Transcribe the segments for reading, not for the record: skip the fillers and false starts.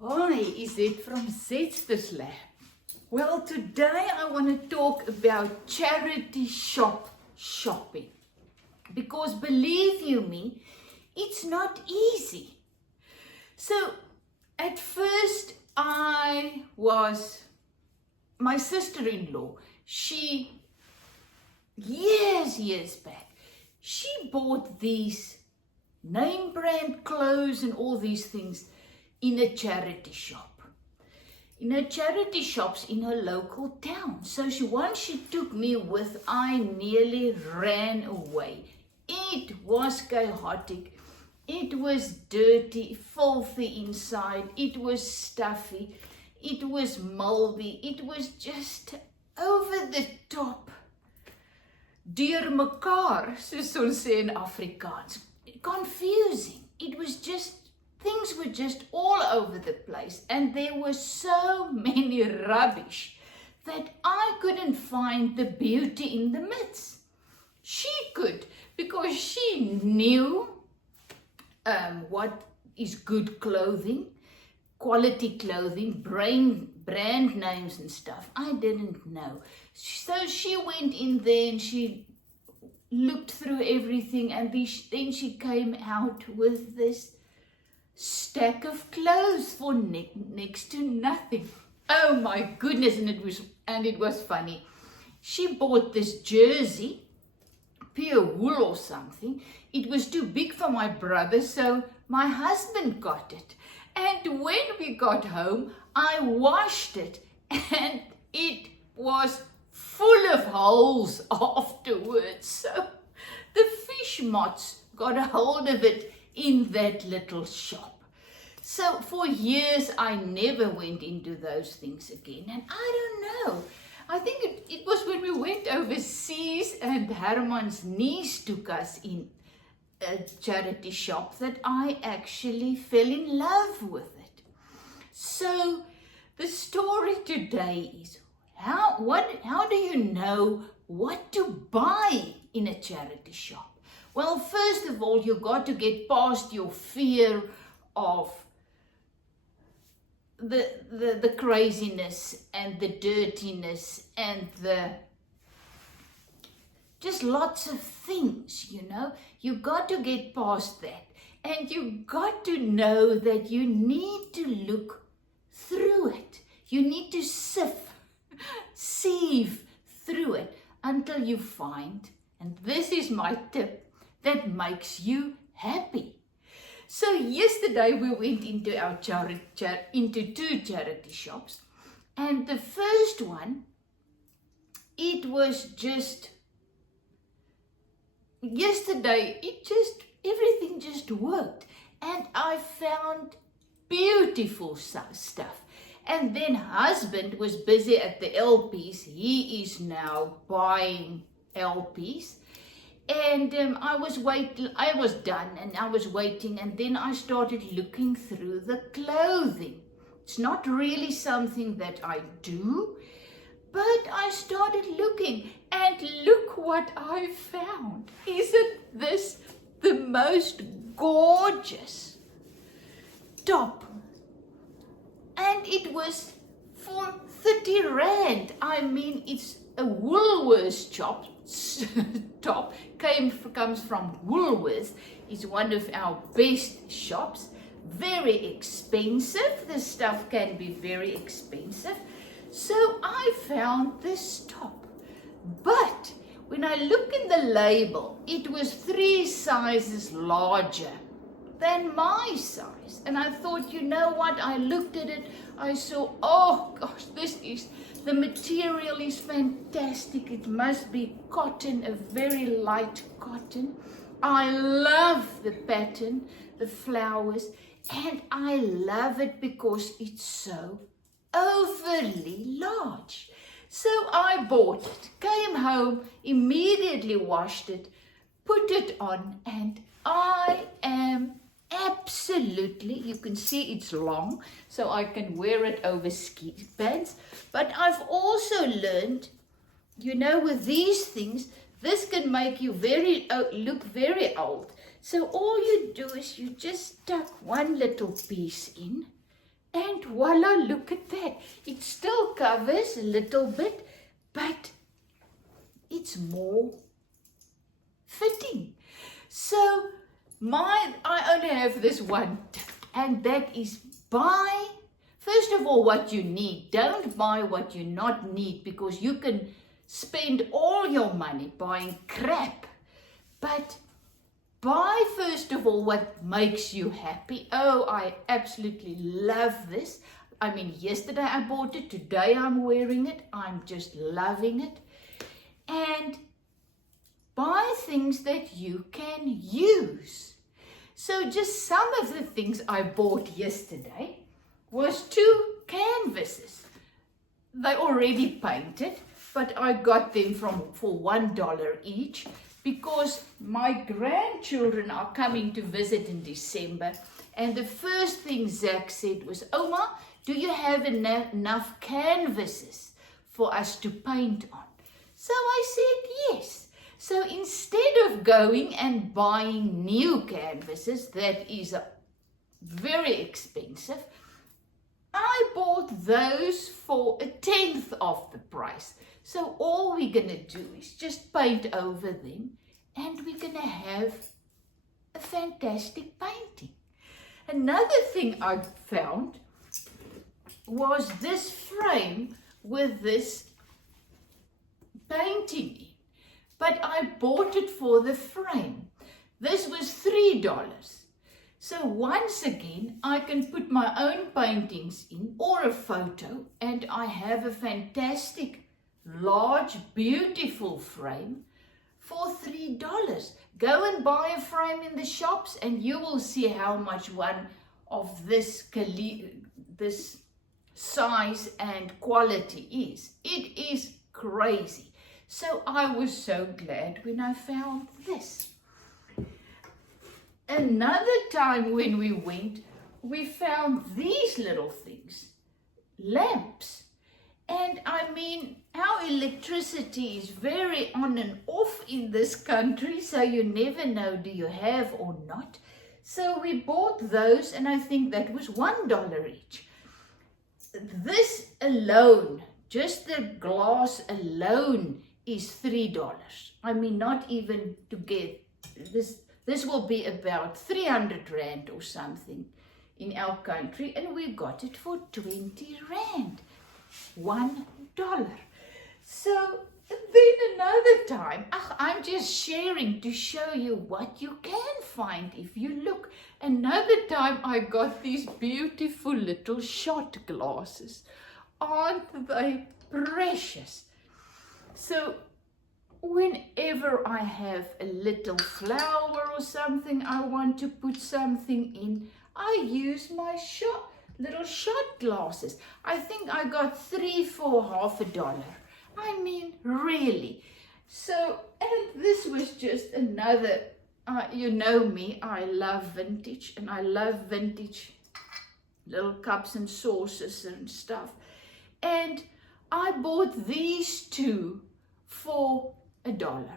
Hi, is it from Zesters Lab? Well, today I want to talk about charity shop shopping. Because believe you me, it's not easy. So, at first my sister-in-law, years back, she bought these name brand clothes and all these things in a charity shop. In her charity shops in her local town. So once she took me with, I nearly ran away. It was chaotic. It was dirty, filthy inside. It was stuffy. It was moldy. It was just over the top. Deur mekaar, soos ons sê in Afrikaans. Confusing. Things were just all over the place, and there was so many rubbish that I couldn't find the beauty in the midst. She could, because she knew what is good clothing, quality clothing, brand names and stuff. I didn't know. So she went in there and she looked through everything, and then she came out with this stack of clothes for next to nothing. Oh my goodness, and it was funny. She bought this jersey, pure wool or something. It was too big for my brother, so my husband got it. And when we got home, I washed it, and it was full of holes afterwards. So the fish moths got a hold of it in that little shop. So for years I never went into those things again, and I don't know. I think it was when we went overseas and Herman's niece took us in a charity shop that I actually fell in love with it. So the story today is how do you know what to buy in a charity shop? Well, first of all, you got to get past your fear of the craziness and the dirtiness and just lots of things, You got to get past that. And you got to know that you need to look through it. You need to sieve through it until you find, and this is my tip, that makes you happy. So yesterday we went into into two charity shops, and the first one, everything just worked, and I found beautiful stuff. And then husband was busy at the LPs. He is now buying LPs. And I was done, and I was waiting, and then I started looking through the clothing. It's not really something that I do, but I started looking, and look what I found. Isn't this the most gorgeous top? And it was for 30 Rand. I mean, it's a Woolworths top. Comes from Woolworths. It's one of our best shops. Very expensive. The stuff can be very expensive. So I found this top. But when I look in the label, it was 3 sizes larger than my size. And I thought, you know what? I looked at it. I saw, oh gosh, the material is fantastic. It must be cotton, a very light cotton. I love the pattern, the flowers, and I love it because it's so overly large. So I bought it, came home, immediately washed it, put it on, and I am absolutely, you can see it's long, so I can wear it over ski pants. But I've also learned, with these things, this can make you look very old. So all you do is you just tuck one little piece in, And voila, look at that. It still covers a little bit, but it's more fitting. So I only have this one tip, and that is buy, first of all, what you need. Don't buy what you not need, because you can spend all your money buying crap. But buy, first of all, what makes you happy. Oh, I absolutely love this. I mean, yesterday I bought it. Today I'm wearing it. I'm just loving it. And buy things that you can use. So just some of the things I bought yesterday was 2 canvases. They already painted, but I got them for $1 each, because my grandchildren are coming to visit in December. And the first thing Zach said was, Oma, do you have enough canvases for us to paint on? So I said yes. So instead of going and buying new canvases, that is very expensive, I bought those for 1/10 of the price. So all we're going to do is just paint over them, and we're going to have a fantastic painting. Another thing I found was this frame with this painting in, but I bought it for the frame. This was $3. So once again, I can put my own paintings in or a photo, and I have a fantastic, large, beautiful frame for $3. Go and buy a frame in the shops, and you will see how much one of this size and quality is. It is crazy. So I was so glad when I found this. Another time when we went, we found these little things, lamps. And I mean, our electricity is very on and off in this country, so you never know, do you have or not. So we bought those, and I think that was $1 each. This alone, just the glass alone, is $3. I mean, not even to get this. This will be about 300 Rand or something in our country, and we got it for 20 Rand. $1. So then another time, I'm just sharing to show you what you can find if you look. Another time I got these beautiful little shot glasses. Aren't they precious? So whenever I have a little flower or something, I want to put something in, I use my little shot glasses. I think I got 3 for $1/2. I mean, really. So, and this was just another, you know me, I love vintage, and I love vintage little cups and saucers and stuff. And I bought these 2 for $1.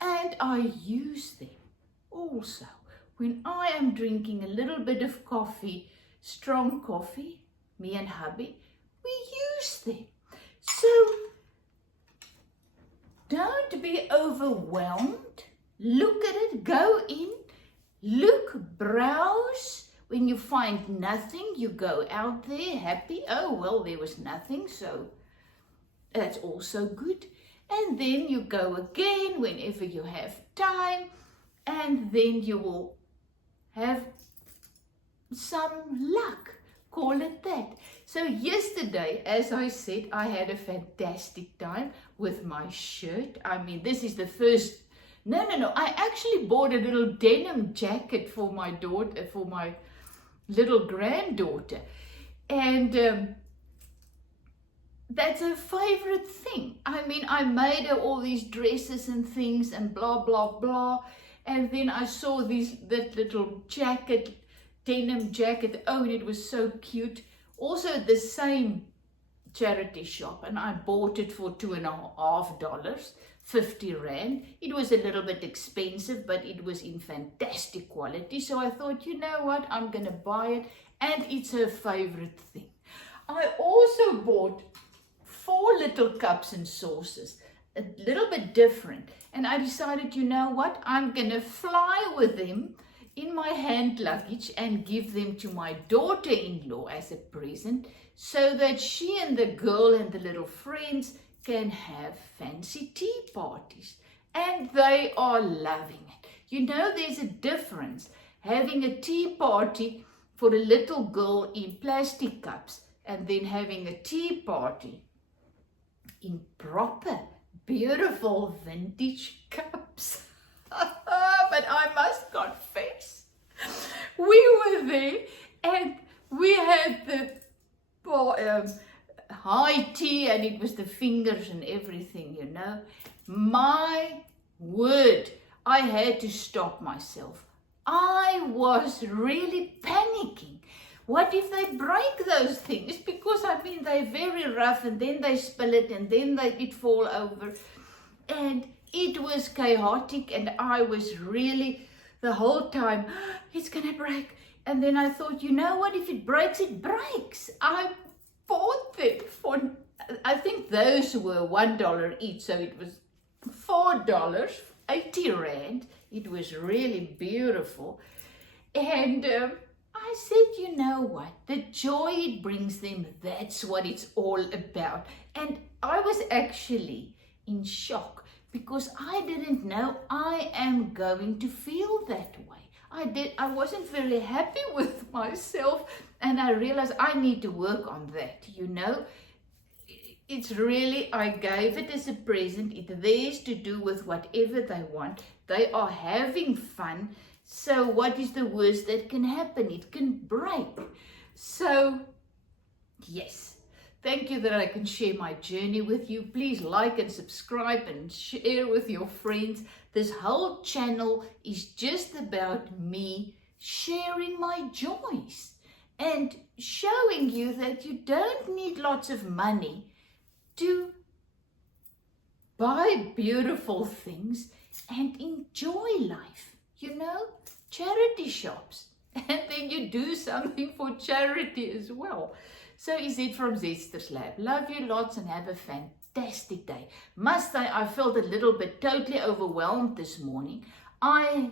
And I use them also when I am drinking a little bit of coffee, strong coffee, me and hubby, we use them. So don't be overwhelmed. Look at it, go in, look, browse. When you find nothing, you go out there happy. Oh, well, there was nothing, so that's also good. And then you go again whenever you have time, and then you will have some luck, call it that. So yesterday, as I said, I had a fantastic time with my shirt. I mean, this is the first, no, I actually bought a little denim jacket for my daughter, for my little granddaughter. And that's her favorite thing. I mean, I made her all these dresses and things and blah, blah, blah. And then I saw that little jacket, denim jacket. Oh, and it was so cute. Also the same charity shop. And I bought it for $2.50. 50 Rand. It was a little bit expensive, but it was in fantastic quality. So I thought, you know what, I'm going to buy it. And it's her favorite thing. I also bought 4 little cups and saucers, a little bit different. And I decided, you know what, I'm going to fly with them in my hand luggage and give them to my daughter-in-law as a present, so that she and the girl and the little friends can have fancy tea parties. And they are loving it. You know, there's a difference having a tea party for a little girl in plastic cups and then having a tea party in proper, beautiful vintage cups. But I must confess, we were there and we had the high tea, and it was the fingers and everything, you know. My word, I had to stop myself. I was really panicking. What if they break those things? Because I mean, they're very rough, and then they spill it, and then it fall over. And it was chaotic, and I was really, the whole time, it's gonna break. And then I thought, you know what, if it breaks, it breaks. I bought them for, I think those were $1 each, so it was $4, 80 Rand. It was really beautiful. And I said, you know what, the joy it brings them, that's what it's all about. And I was actually in shock, because I didn't know I am going to feel that way. I wasn't very happy with myself, and I realized I need to work on that, you know. It's really, I gave it as a present. It's theirs to do with whatever they want. They are having fun. So what is the worst that can happen? It can break. So, yes. Thank you that I can share my journey with you. Please like and subscribe and share with your friends. This whole channel is just about me sharing my joys and showing you that you don't need lots of money to buy beautiful things and enjoy life. You know, charity shops. And then you do something for charity as well. So is it from Zester's Lab. Love you lots and have a fantastic day. Must I felt a little bit totally overwhelmed this morning. I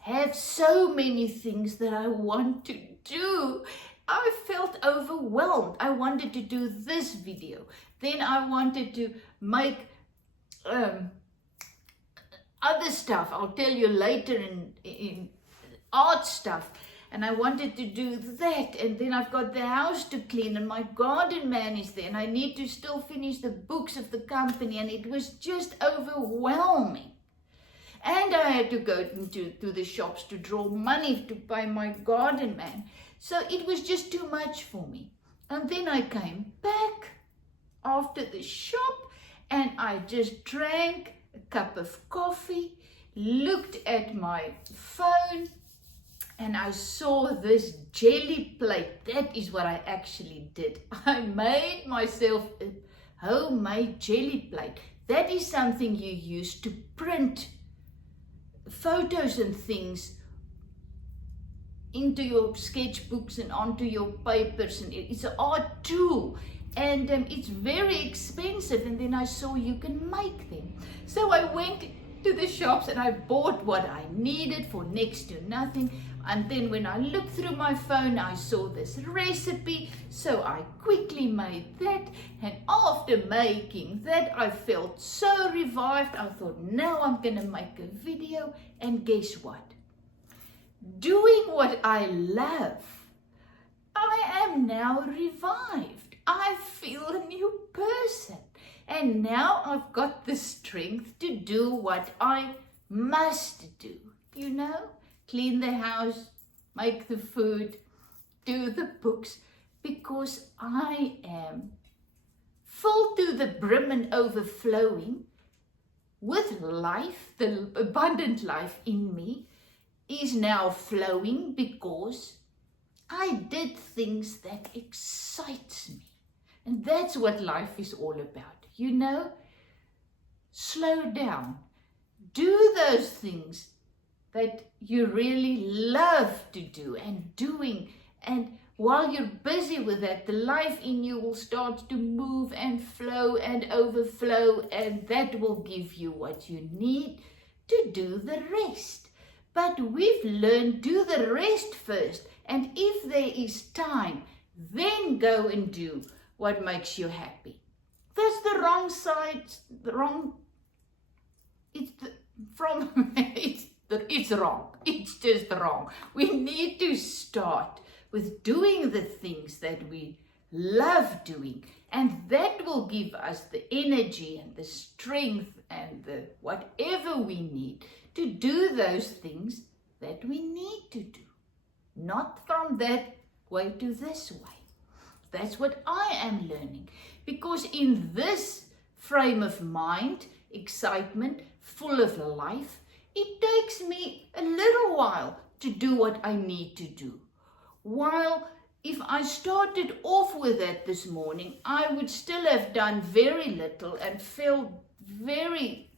have so many things that I want to do. I felt overwhelmed. I wanted to do this video. Then I wanted to make other stuff. I'll tell you later in art stuff. And I wanted to do that, and then I've got the house to clean, and my garden man is there, and I need to still finish the books of the company, and it was just overwhelming. And I had to go to the shops to draw money to buy my garden man. So it was just too much for me. And then I came back after the shop, and I just drank a cup of coffee, looked at my phone, and I saw this jelly plate. That is what I actually did. I made myself a homemade jelly plate. That is something you use to print photos and things into your sketchbooks and onto your papers. And it's an art tool. And it's very expensive. And then I saw you can make them. So I went to the shops and I bought what I needed for next to nothing. And then when I looked through my phone, I saw this recipe. So I quickly made that. And after making that, I felt so revived. I thought, now I'm going to make a video. And guess what? Doing what I love, I am now revived. I feel a new person. And now I've got the strength to do what I must do, you know? Clean the house, make the food, do the books, because I am full to the brim and overflowing with life. The abundant life in me is now flowing because I did things that excites me. And that's what life is all about, you know? slow down. Do those things that you really love to do and doing. And while you're busy with that, the life in you will start to move and flow and overflow, and that will give you what you need to do the rest. But we've learned do the rest first, and if there is time, then go and do what makes you happy. That's the wrong side, it's wrong. It's just wrong. We need to start with doing the things that we love doing, and that will give us the energy and the strength and the whatever we need to do those things that we need to do. Not from that way to this way. That's what I am learning, because in this frame of mind, excitement, full of life, it takes me a little while to do what I need to do. While if I started off with that this morning, I would still have done very little and felt very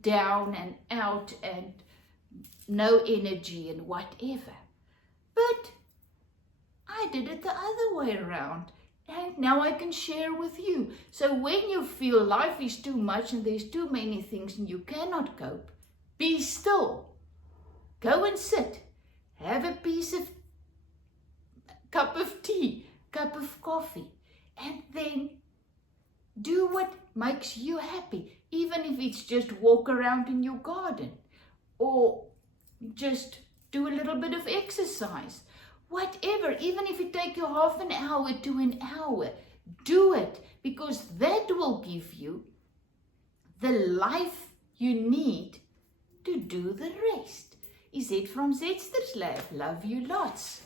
down and out and no energy and whatever. But I did it the other way around, and now I can share with you. So when you feel life is too much and there's too many things and you cannot cope, be still. Go and sit. Have a cup of tea, cup of coffee, and then do what makes you happy. Even if it's just walk around in your garden or just do a little bit of exercise. Whatever, even if it takes you half an hour to an hour, do it, because that will give you the life you need to do the rest. Is it from Zetster's Lab? Love you lots.